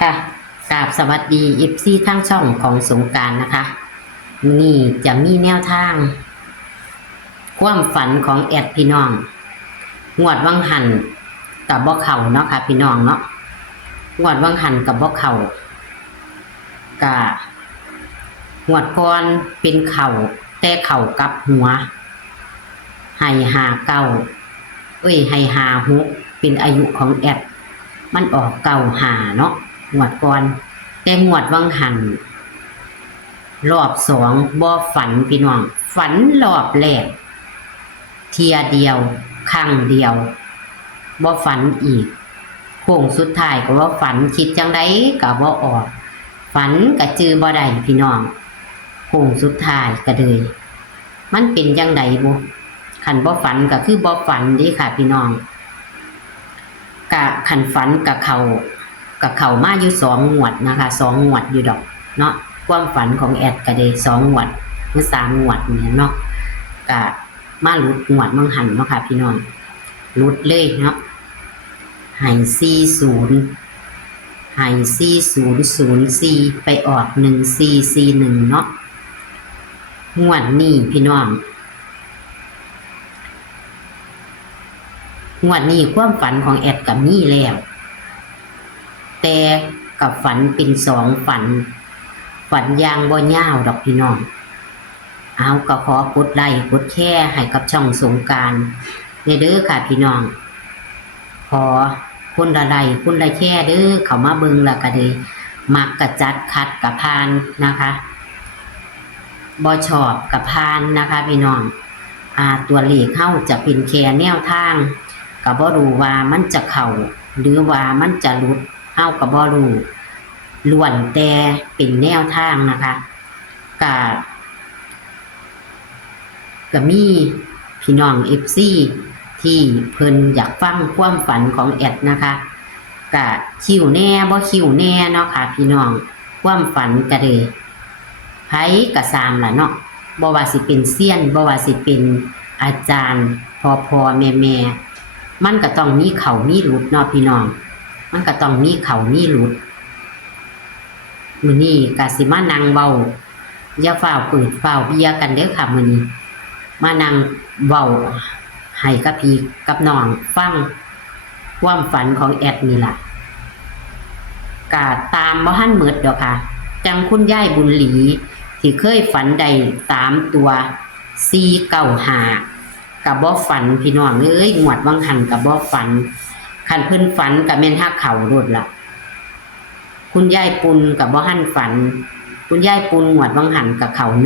ค่ะกราบสวัสดีเอฟซีทั้งช่องของสงกรานต์นะคะนี่จะมีแนวทางความฝันของแอดพี่น้องงวดวังหันกับบ่เข่าเนาะค่ะพี่น้องเนาะงวดวังหันกับบ่เข่ากะงวดก่อนเป็นเข่าแต่เข่ากับหัวให้หาเก้าให้หาหกเป็นอายุของแอดมันออกเก้าหาเนาะงวดก่อนแต่งวดวังหันรอบสองบ่ฝันพี่น้องฝันรอบแรกเทียเดียวครั้งเดียวบ่ฝันอีกโค้งสุดท้ายก็ว่าฝันคิดจังไดก็บ่ออกฝันก็จื้อบ่ได้พี่น้องโค้งสุดท้ายก็เลยมันเป็นจังไดบ่คันบ่ฝันก็คือบ่ฝันเด้ค่ะพี่น้องกะคันฝันกับเขามาอยู่2 งวดนะคะ2 งวดอยู่ดอกเนาะความฝันของแอดก็ได้2 งวดหรือ3 งวดเนี่ยเนาะกะมาหลุดงวดมั่งหันเนาะค่ะพี่น้องหลุดเลยเนาะให้40ให้4004ไปออก1441เนาะงวดนี้พี่น้องงวดนี้ความฝันของแอดก็มีแล้วแต่กับฝันเป็น2 ฝันอย่างบ่ยาวดอกพี่น้องเอาก็ขอกดไลค์กดแชร์ให้กับช่องสงกรานต์เด้อค่ะพี่น้องขอคนละไลค์คนละแชร์เด้อเข้ามาเบิ่งแล้วก็ได้มักกะจัดคัดกะพานนะคะบ่ชอบกะพานนะคะพี่น้องตัวเลขเฮาจะเป็นแค่แนวทางก็บ่รู้ว่ามันจะเข้าหรือว่ามันจะหลุดเฮาก็บ่รู้ล้วนแต่เป็นแนวทางนะคะก็มีพี่น้อง FC ที่เพิ่นอยากฟังความฝันของแอดนะคะก็คิวแน่บ่คิวแน่เนาะค่ะพี่น้องความฝันก็เลยไผก็ตามล่ะเนาะบ่ว่าสิเป็นเซียนบ่ว่าสิเป็นอาจารย์พ่อแม่มันก็ต้องมีเข้ามีหลุดเนาะพี่น้องมันก็ต้องมีเข้ามีหลุดมื้อนี้ก็สิมานั่งเว้าอย่าฟ้าวเปิดฟ้าวเบียกันเด้อค่ะมื้อนี้มานั่งเว้าให้กับพี่กับน้องฟังความฝันของแอดนี่ล่ะก็ตามบ่ทันหมดดอกค่ะจังคุณยายบุญหลีที่เคยฝันได้3 ตัว495ก็บ่ฝันพี่น้องเอ้ยงวดวังหันก็บ่ฝันคันเพิ่นฝันก็แม่นฮักเข้าโลดล่ะคุณยายปุณก็บ่ทันฝันคุณยายปุณงวดวังหันก็เข้า14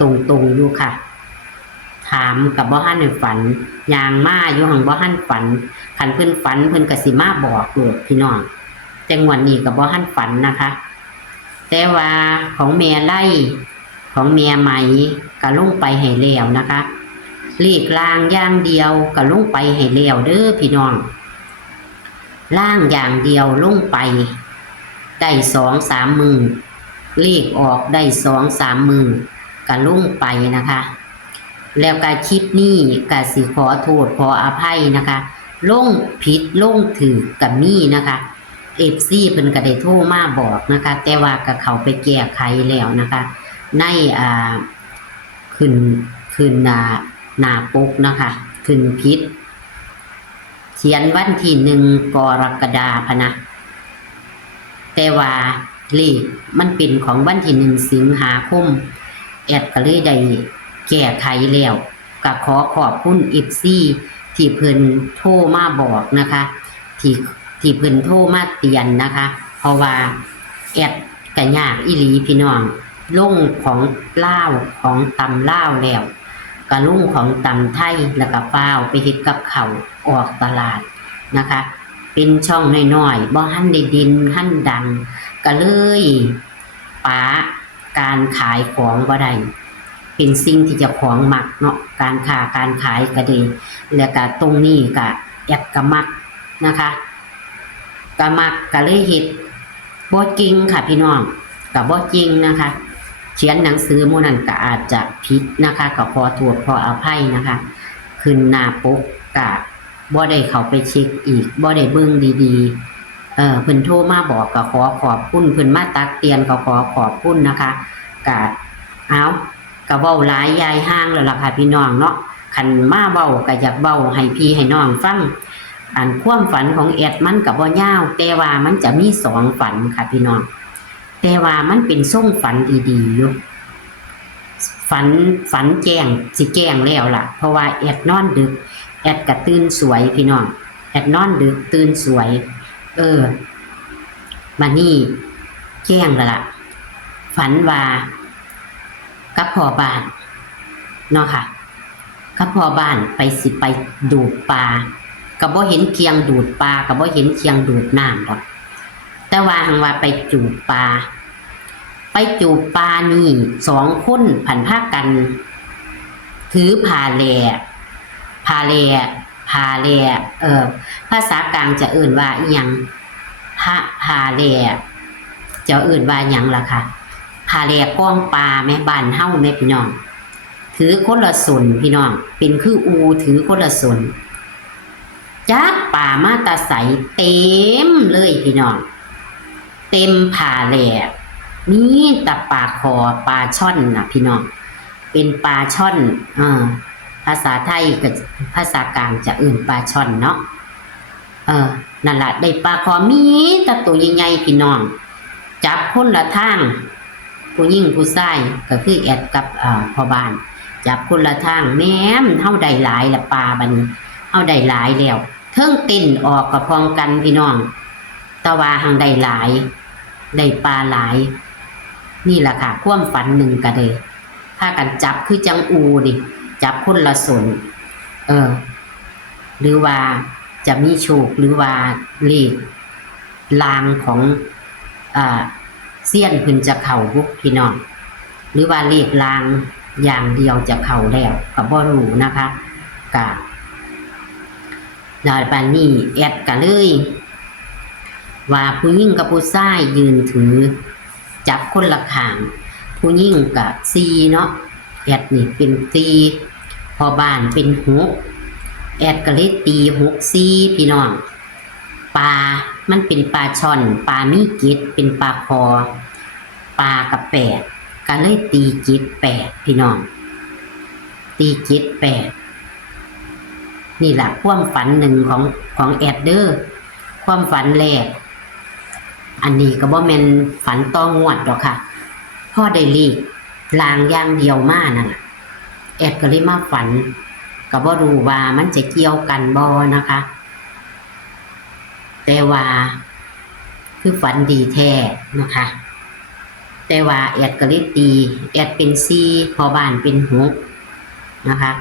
ตรงอยู่ค่ะถามกับบ่ทันได้ฝันยางมาอยู่หังบ่ทันฝันคันเพิ่นฝันเพิ่นก็สิมาบอกโลดพี่น้องแต่งวดนี้ก็บ่ทันฝันนะคะแต่ว่าของแม่ไล่ของแม่ไหมก็ลงไปให้แล้วนะคะเลขล่างอย่างเดียวก็ลงไปให้แล้วเด้อพี่น้องล่างอย่างเดียวลงไปได้2-3 มือเลขออกได้2-3 มือก็ลงไปนะคะแล้วก็คลิปนี้ก็สิขอโทษขออภัยนะคะลงผิดลงถูกก็มีนะคะFC เพิ่นก็ได้โทรมาบอกนะคะแต่ว่าก็เข้าไปแก้ไขแล้วนะคะในขึ้นหน้าปกนะคะขึ้นผิดเขียนวันที่1 กรกฎาคมนะแต่ว่าเลขมันเป็นของวันที่1 สิงหาคมแอดก็เลยได้แก้ไขแล้วก็ขอขอบคุณ FC ที่เพิ่นโทรมาบอกนะคะที่เพิ่นโทรมาเตือนนะคะเพราะว่าแอดก็ยากอีหลีพี่น้องลงของลาวของตำลาวแล้วก็ลงของตำไทยแล้วก็ฟ้าวไปเฮ็ดกับข้าวออกตลาดนะคะเป็นช่องน้อยๆบ่ทันได้ดินทันดังก็เลยป้าการขายของบ่ได้เป็นสิ่งที่เจ้าของมักเนาะการค้าการขายก็ดีแล้วก็ตรงนี้ก็แอบก็มักนะคะก็มักก็เลยเฮ็ดบ่จริงค่ะพี่น้องก็บ่จริงนะคะเขียนหนังสือหมู่นั้นก็อาจจะผิดนะคะก็ขอโทษขออภัยนะคะขึ้นหน้าปกก็ บ่ได้เข้าไปเช็คอีกบ่ได้เบิ่งดีๆเพิ่นโทรมาบอกก็ขอขอบคุณเพิ่นมาตักเตือนก็ขอขอบคุณนะคะก็ก็เว้าหลายยายห่างแล้วล่ะค่ะพี่น้องเนาะคันมาเว้าก็อยากเว้าให้พี่ให้น้องฟังอันความฝันของแอดมันก็บ่ยาวแต่ว่ามันจะมี2ฝันค่ะพี่น้องแต่ว่ามันเป็นทรงฝันดีๆอยู่ฝันแจ้งสิแจ้งแล้วล่ะเพราะว่าแอดนอนดึกแอดก็ตื่นสวยพี่น้องแอดนอนดึกตื่นสวยมานี่แจ้งแล้วล่ะฝันว่ากับพ่อบ้านเนาะค่ะกับพ่อบ้านไปดูดปลาก็บ่เห็นเคียงดูดปลาก็บ่เห็นเคียงดูดน้ำหรอกแต่ว่าหังว่าไปจูบปลานี่2คนผันพากันถือผ้าแลภาษากลางจะเอื่นว่าอีหยังผ้าแลจะเอื่นว่าหยังล่ะค่ะผ้าแลก้องปลาแม่บ้านเฮาแม่พี่น้องถือคนละสนพี่น้องเป็นคืออูถือคนละสนจักป่ามาตาใสเต็มเลยพี่น้องเต็มผ่าแหลกนี่ตะปลาคอปลาช่อนนะพี่น้องเป็นปลาช่อนภาษาไทยกับภาษากลางจะอื่นปลาช่อนเนาะนั่นแหละได้ปลาคอมีตะตัวใหญ่ๆพี่น้องจับคนละทางผู้หญิงผู้ชายก็คือแอดกับพ่อบ้านจับคนละทางแม่มเฮาได้หลายละปลาบัดนี้เฮาได้หลายแล้วเทิงเต้นออกกับพองกันพี่น้องตะวาหังได้หลายได้ปลาหลายนี่แหละค่ะความฝันหนึ่งก็เลยถ้ากันจับคือจังอูดิจับคนละสนหรือว่าจะมีโชคหรือว่าเลขลางของเสี้ยนเพิ่นจะเข่าบุกพี่น้องหรือว่าเลขลางอย่างเดียวจะเข่าแล้วก็บ่รู้นะคะกะดาวปานนี้แอดก็เลยว่าผู้หญิงกับผู้ชายยืนถือจับคนละข้างผู้หญิงกับ4เนาะแอดนี่เป็น4พอบ้านเป็น6แอดก็เลยตี6-4พี่น้องปลามันเป็นปลาช่อนปลามีกิจเป็นปลาคอปลากับ8ก็เลยตีกิจ8พี่น้องตีกิจ8นี่แหละความฝันหนึ่งของแอดเดอร์ความฝันแรกอันนี้ก็บ่แม่นฝันต้องงวดหรอกค่ะพ่อได้ลีกลางอย่างเดียวมานั่นน่ะแอดก็เลยมาฝันก็บ่รู้ว่ามันจะเกี่ยวกันบ่นะคะแต่ว่าคือฝันดีแท้นะคะแต่ว่าแอดก็เลยตีแอดเป็น4พอบ้านเป็น6นะคะ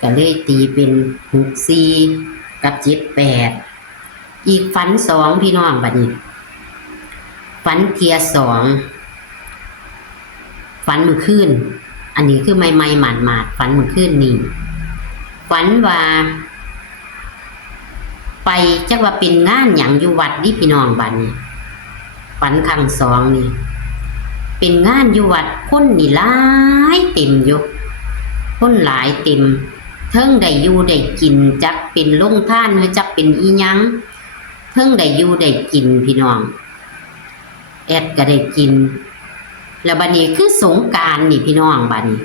ก็เลยตีเป็น6-4กับ7-8อีกฝัน2พี่น้องบัดนี้ฝันเทีย2ฝันมื้อคืนอันนี้คือใหม่ๆหมาดๆฝันมื้อคืนนี่ฝันว่าไปจักว่าเป็นงานหยังอยู่วัดนี่พี่น้องบัดนี้ฝันครั้ง2นี่เป็นงานอยู่วัดคนนี่หลายเต็มอยู่คนหลายเต็มเทิงได้อยู่ได้กินจักเป็นโรงทานหรือจักเป็นอีหยังเทิงได้อยู่ได้กินพี่น้องแอดก็ได้กินแล้วบัดนี้คือสงกรานต์นี่พี่น้องบัดนี้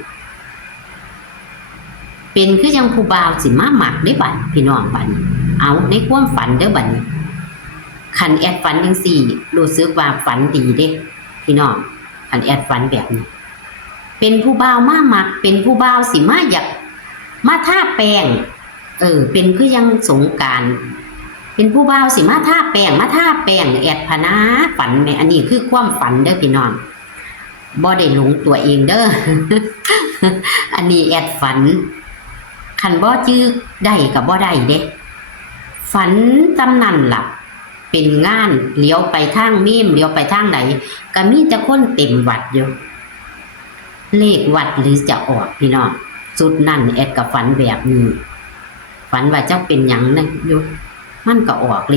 เป็นคือยังผู้บ่าวสิมาหมักได้บัดพี่น้องบัดนี้เอาในความฝันเด้อบัดนี้คันแอดฝันจังซี่รู้สึกว่าฝันดีเด้พี่น้องคันแอดฝันแบบนี้เป็นผู้บ่าวมาหมักเป็นผู้บ่าวสิมาอยากมาทาแป้งเป็นคือยังสงกรานต์เป็นผู้บ่าวสิมาทาแป้งแอดพะนะฝันแม่อันนี้คือความฝันเด้อพี่น้องบ่ได้หลงตัวเองเด้อ อันนี้แอดฝันคันบ่จื้อได้กับบ่ได้เด้ฝันจำนั่นล่ะเป็นงานเลี้ยวไปทางมีมเลี้ยวไปทางไหนก็มีแต่คนเต็มวัดอยู่เลขวัดหรือจะออกพี่น้องสุดนั่นแอดกับฝันแบบนี้ฝันว่าเจ้าเป็นหยังนั่นอยู่มันก็ออกเล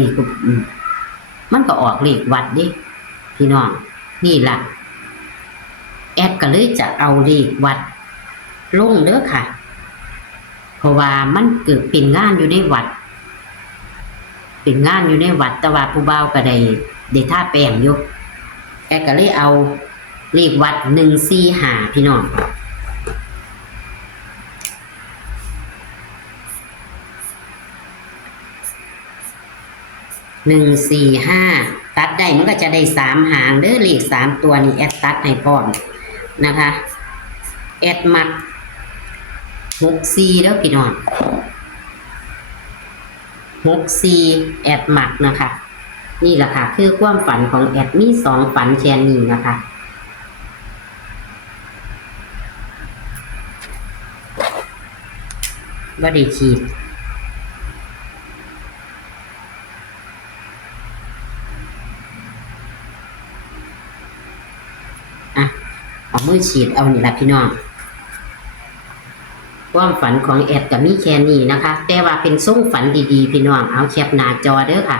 ขวัดดิพี่น้องนี่ล่ะแอดก็เลยจะเอาเลขวัดลงเด้อค่ะ เพราะว่ามันเกิดเป็นงานอยู่ในวัด เป็นงานอยู่ในวัดแต่ว่าผู้บ่าวก็ได้ท่าแป้งอยู่แอดก็เลยเอาเลขวัด145พี่น้อง145ตัดได้มันก็จะได้3หางเด้อเลข3ตัวนี้แอดตัดให้พร้อมนะคะแอดมัก64แล้วพี่น้อง64แอดมักนะคะนี่แหละค่ะคือความฝันของแอดมี2ฝันแค่นี้นะคะบ่ได้ฉีดเอามือฉีดเอานี่ละพี่น้องความฝันของแอดกับมีแค่นี้นะคะแต่ว่าเป็นส่งฝันดีๆพี่น้องเอาแคปหน้าจอเด้อค่ะ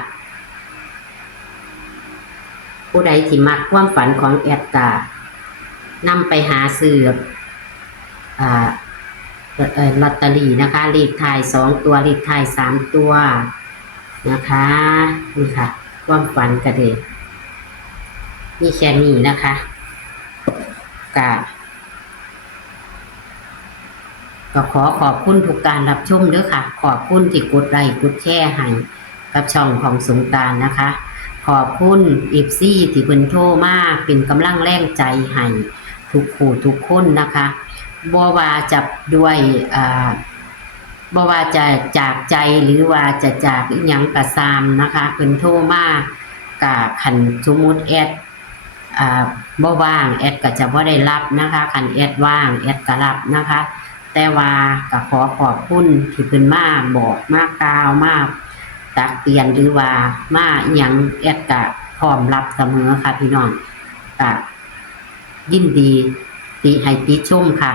ผู้ใดที่มักความฝันของแอดก็นำไปหาซื้อลอตเตอรี่นะคะเลขท้าย2ตัวเลขท้าย3ตัวนะคะนี่ค่ะความฝันก็ได้มีแค่นี้นะคะก็ขอขอบคุณทุกการรับชมเด้อค่ะขอบคุณที่กดไลค์กดแชร์ให้กับช่องของสงกรานต์นะคะขอบคุณFCที่เพิ่นโทรมาเป็นกำลังแรงใจให้ทุกผู้ทุกคนนะคะบ่ว่าจะด้วยบ่ว่าจะจากใจหรือว่าจะจากอีหยังก็ตามนะคะเพิ่นโทรมาก็คันสมมุติแอดบ่ว่างแอดก็จะบ่ได้รับนะคะคันแอดว่างแอดก็รับนะคะแต่ว่าก็ขอขอบคุณที่เพิ่นมาบอกมากล่าวมาตักเตือนหรือว่ามาอีหยังแอดก็พร้อมรับเสมอค่ะพี่น้องก็ยินดีที่ให้ติชมค่ะ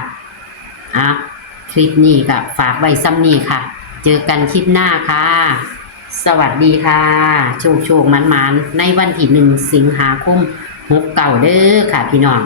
คลิปนี้ก็ฝากไว้ซ้ำนี้ค่ะเจอกันคลิปหน้าค่ะสวัสดีค่ะโชคๆมันๆในวันที่1 สิงหาคม69เด้อค่ะพี่น้อง